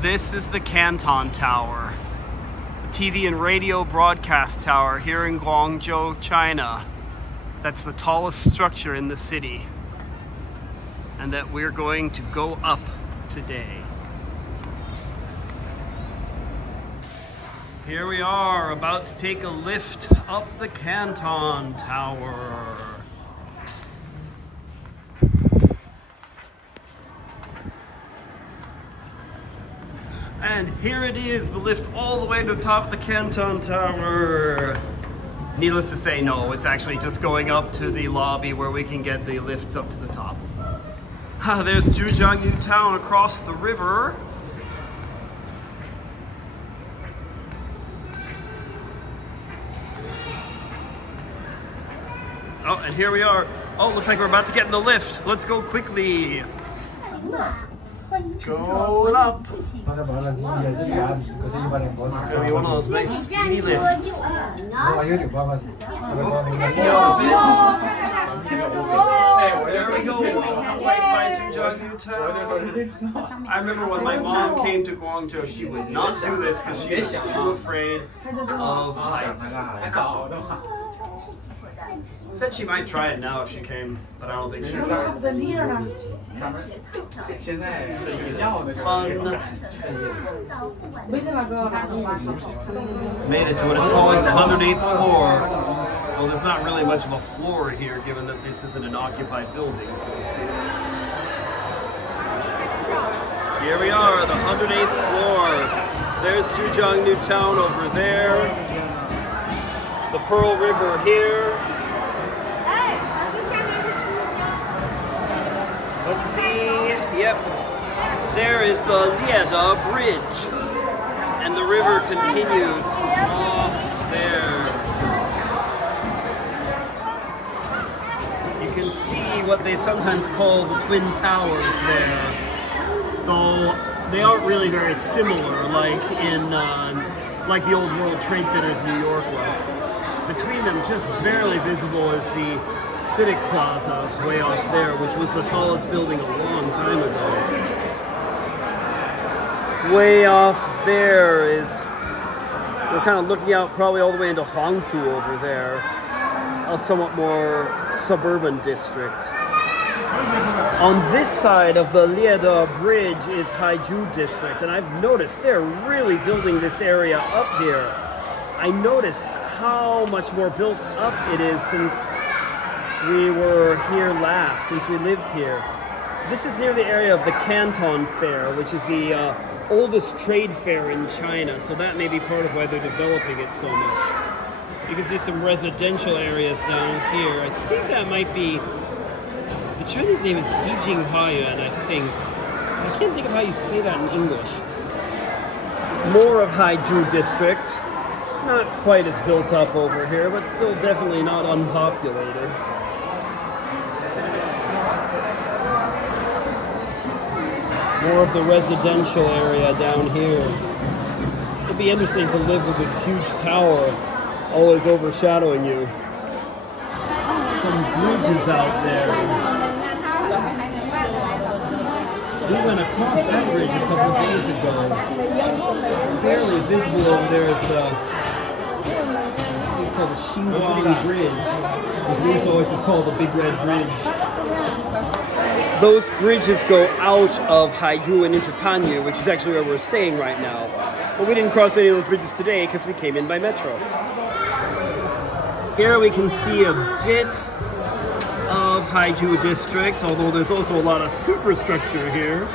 This is the Canton Tower, the TV and radio broadcast tower here in Guangzhou, China. That's the tallest structure in the city, and that we're going to go up today. Here we are, about to take a lift up the Canton Tower. And here it is, the lift all the way to the top of the Canton Tower. Needless to say, no, it's actually just going up to the lobby where we can get the lifts up to the top. There's Guangzhou town across the river. Oh, and here we are. Oh, looks like we're about to get in the lift. Let's go quickly. Going up. It's gonna be one of those nice speedy lifts. There we go. Right by Guangzhou town. I remember when my mom came to Guangzhou, she would not do this because she was too afraid of heights. Said she might try it now if she came, but I don't think she will. Fun. Made it to what it's calling the 108th floor. Well, there's not really much of a floor here, given that this isn't an occupied building, so to speak. Here we are, the 108th floor. There's Guangzhou town over there. The Pearl River here. Let's see, yep, there is the Lieda Bridge, and the river continues off there. You can see what they sometimes call the Twin Towers there, though they aren't really very similar, like in like the old World Trade Centers New York was. Between them, just barely visible, is the Civic Plaza way off there, which was the tallest building a long time ago. Way off there is, we're kind of looking out probably all the way into Hongpu over there, a somewhat more suburban district. On this side of the Lieda Bridge is Haizhu district, and I've noticed they're really building this area up here. I noticed how much more built up it is since we were here last, since we lived here. This is near the area of the Canton Fair, which is the oldest trade fair in China, so that may be part of why they're developing it so much. You can see some residential areas down here. I think that might be, the Chinese name is Dijinghuayuan, I think. I can't think of how you say that in English. More of Haizhu district. Not quite as built up over here, but still definitely not unpopulated. More of the residential area down here. It'd be interesting to live with this huge tower always overshadowing you. Some bridges out there. We went across that bridge a couple of days ago. Barely visible over there is the, it's called the Xinguang Bridge. It's always just called the Big Red Bridge. Those bridges go out of Haizhu and into Panyu, which is actually where we're staying right now. But we didn't cross any of those bridges today because we came in by metro. Here we can see a bit of Haizhu district, although there's also a lot of superstructure here.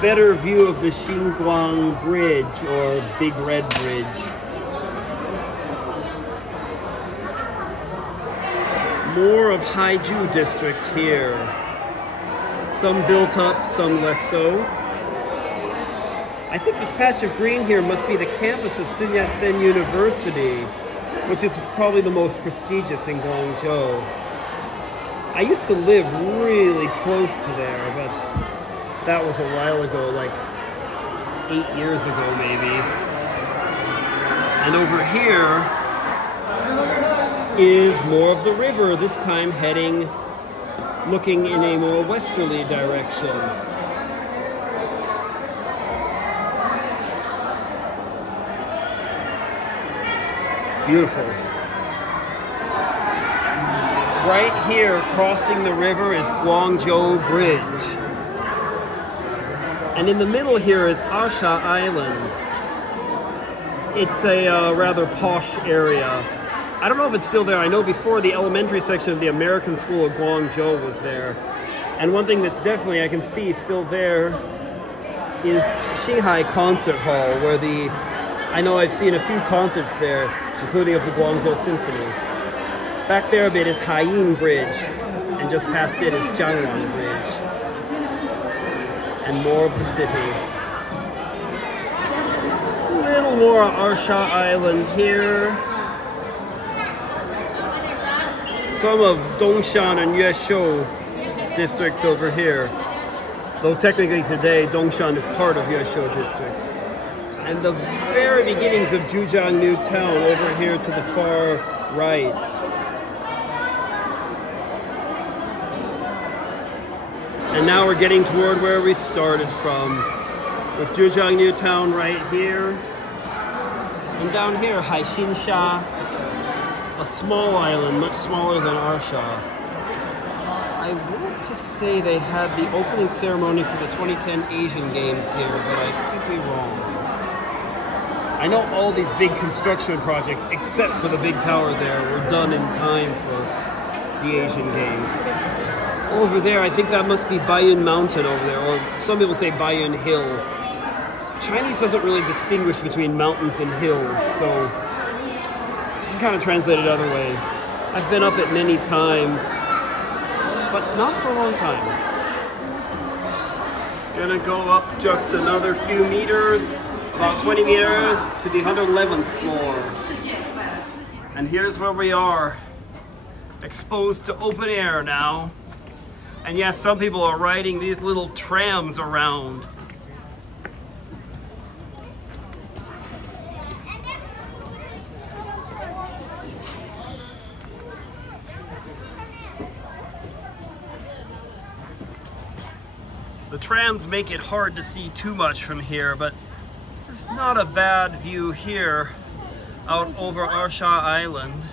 Better view of the Xinguang Bridge, or Big Red Bridge. More of Haizhu district here. Some built up, some less so. I think this patch of green here must be the campus of Sun Yat-sen University, which is probably the most prestigious in Guangzhou. I used to live really close to there, but that was a while ago, like 8 years ago maybe. And over here is more of the river, this time heading, looking in a more westerly direction. Beautiful. Right here, crossing the river, is Guangzhou Bridge. And in the middle here is Arsha Island. It's a rather posh area. I don't know if it's still there. I know before the elementary section of the American School of Guangzhou was there. And one thing that's definitely, I can see, still there is Shanghai Concert Hall, where I know I've seen a few concerts there, including of the Guangzhou Symphony. Back there a bit is Haiyin Bridge, and just past it is Zhangwang Bridge. And more of the city. A little more Arsha Island here. Some of Dongshan and Yueshou districts over here. Though technically today, Dongshan is part of Yueshou district. And the very beginnings of Zhujiang New Town over here to the far right. And now we're getting toward where we started from, with Zhujiang New Town right here. And down here, Haixinsha, a small island, much smaller than Arsha. I want to say they had the opening ceremony for the 2010 Asian Games here, but I could be wrong. I know all these big construction projects, except for the big tower there, were done in time for the Asian Games. Over there, I think that must be Baiyun Mountain over there, or some people say Baiyun Hill. Chinese doesn't really distinguish between mountains and hills, so you can kind of translate it other way. I've been up it many times, but not for a long time. Gonna go up just another few meters, about 20 meters to the 111th floor. And here's where we are, exposed to open air now. And yes, some people are riding these little trams around. The trams make it hard to see too much from here, but this is not a bad view here out over Arsha Island.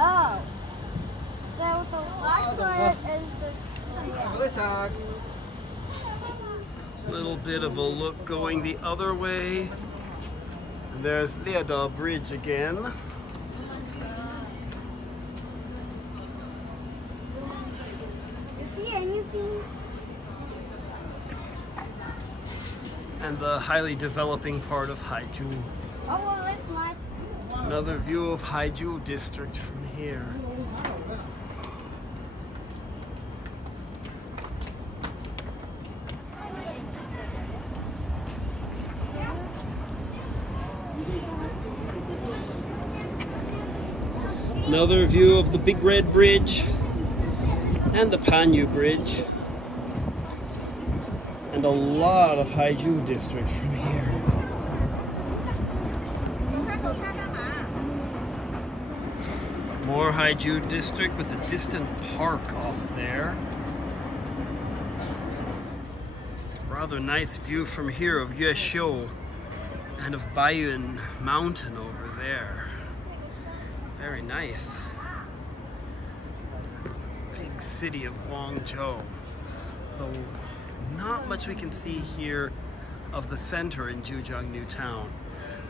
Oh, so the last one is the Little bit of a look going the other way. And there's Lieda Bridge again. You see anything? And the highly developing part of Haizhu. Oh, well, it's not. Another view of Haizhu district from here. Another view of the Big Red Bridge and the Panyu Bridge. And a lot of Haizhu district from here. More Haizhu district with a distant park off there. Rather nice view from here of Yueshou and of Baiyun Mountain over there. Very nice. Big city of Guangzhou. Though not much we can see here of the center in Zhujiang New Town.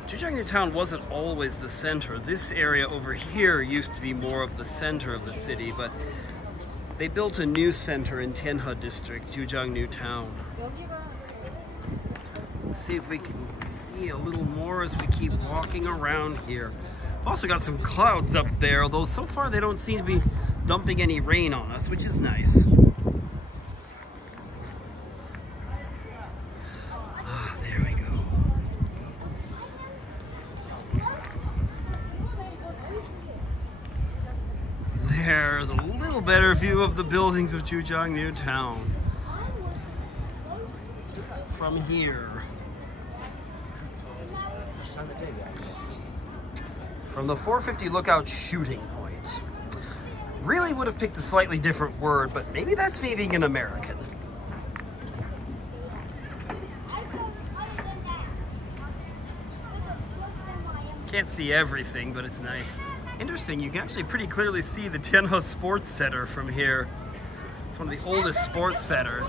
Zhujiang New Town wasn't always the center. This area over here used to be more of the center of the city, but they built a new center in Tianhe district, Zhujiang New Town. Let's see if we can see a little more as we keep walking around here. We've also got some clouds up there, although so far they don't seem to be dumping any rain on us, which is nice. There we go. There's a little better view of the buildings of Zhujiang New Town from here. From the 450 lookout shooting point. Really would have picked a slightly different word, but maybe that's me being an American. Can't see everything, but it's nice. Interesting, you can actually pretty clearly see the Tianhe Sports Center from here. It's one of the oldest sports centers.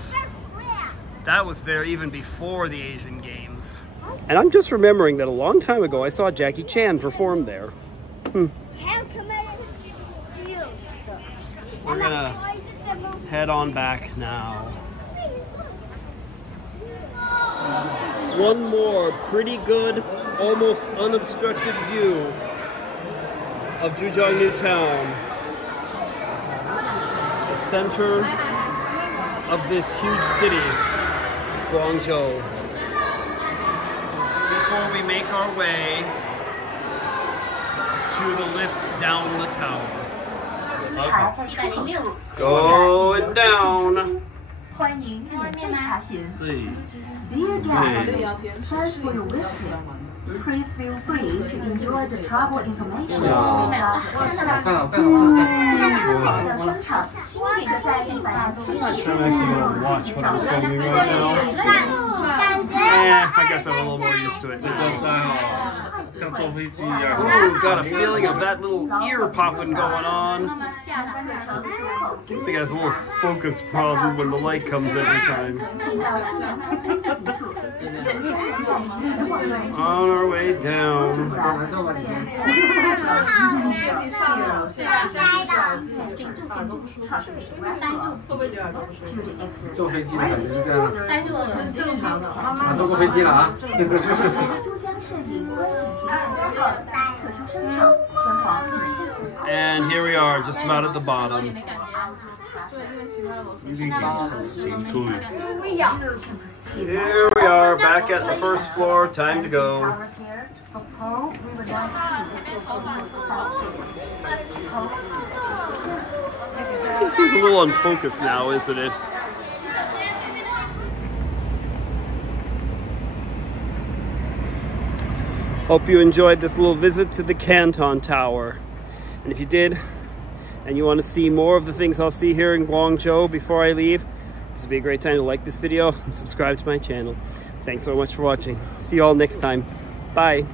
That was there even before the Asian Games. And I'm just remembering that a long time ago I saw Jackie Chan perform there. We're gonna head on back now. One more pretty good, almost unobstructed view of Zhujiang Town, the center of this huge city, Guangzhou. Before we make our way to the lifts down the tower. Going down. Dear guests, thanks for your visit. Please feel free to enjoy the travel information inside Watch what I'm filming right now. I guess I'm a little more used to it. Ooh, got a feeling of that little ear popping going on. Seems like it has a little focus problem when the light comes every time. On our way down. And here we are, just about at the bottom. Here we are, back at the first floor. Time to go. This seems a little unfocused now, isn't it? Hope you enjoyed this little visit to the Canton Tower. And if you did, and you want to see more of the things I'll see here in Guangzhou before I leave, this would be a great time to like this video and subscribe to my channel. Thanks so much for watching. See you all next time. Bye.